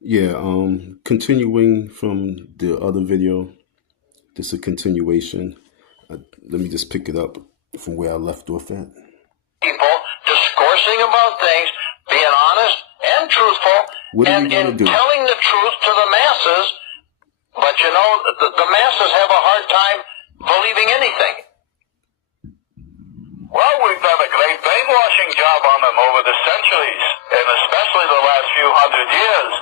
Yeah, continuing from the other video, this is a continuation. Let me just pick it up from where I left off at. People discoursing about things, being honest and truthful, and in telling the truth to the masses. But you know, the masses have a hard time believing anything. Well, we've done a great brainwashing job on them over the centuries, and especially the last few hundred years.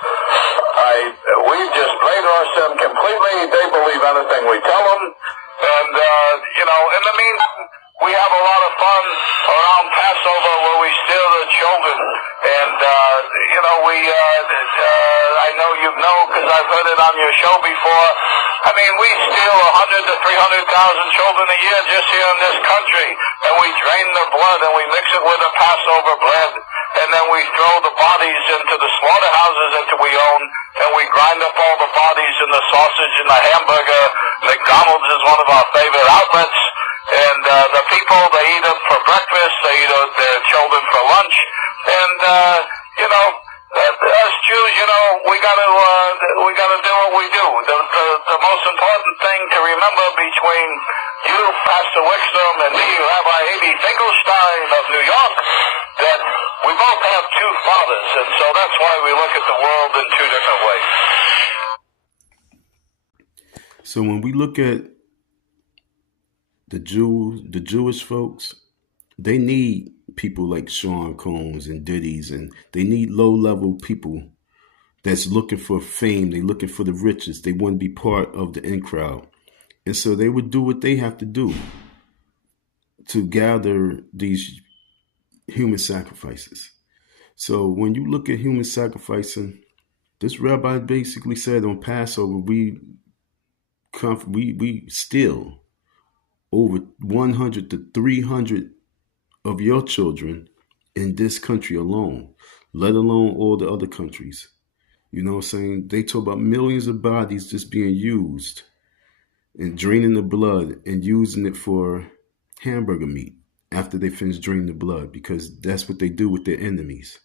We've just brainwashed them completely. They believe anything we tell them. And, in the meantime, we have a lot of fun around Passover where we steal the children. And, I know you know because I've heard it on your show before. I mean, we steal 100 to 300,000 children a year just here in this country. And we drain the blood and we mix it with the Passover bread. And then we throw the bodies into the slaughterhouses that we own. And we grind up all the bodies in the sausage and the hamburger. McDonald's is one of our favorite outlets. And the people, they eat them for breakfast. They eat their children for lunch. And, us Jews, we gotta do what we do. The most important thing to remember between you, Pastor Wickstrom, and me, Rabbi Aby Finkelstein of New York, that we both have two fathers, and so that's why we look at the world in two different ways. So when we look at the Jewish folks, they need people like Sean Combs and Diddy's, and they need low-level people that's looking for fame. They're looking for the riches. They want to be part of the in crowd. And so they would do what they have to do to gather these human sacrifices. So when you look at human sacrificing, this rabbi basically said on Passover, we steal over 100 to 300 of your children in this country alone, let alone all the other countries. You know what I'm saying? They talk about millions of bodies just being used and draining the blood and using it for hamburger meat after they finish draining the blood, because that's what they do with their enemies.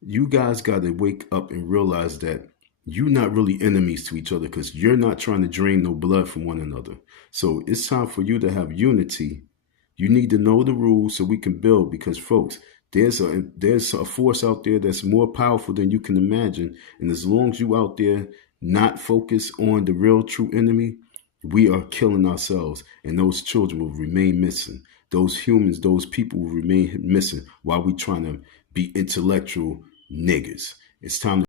You guys got to wake up and realize that you're not really enemies to each other, because you're not trying to drain no blood from one another. So it's time for you to have unity. You need to know the rules so we can build, because folks, there's a force out there that's more powerful than you can imagine. And as long as you out there not focus on the real true enemy, we are killing ourselves, and those children will remain missing. Those humans, those people will remain missing while we trying to be intellectual niggas. It's time to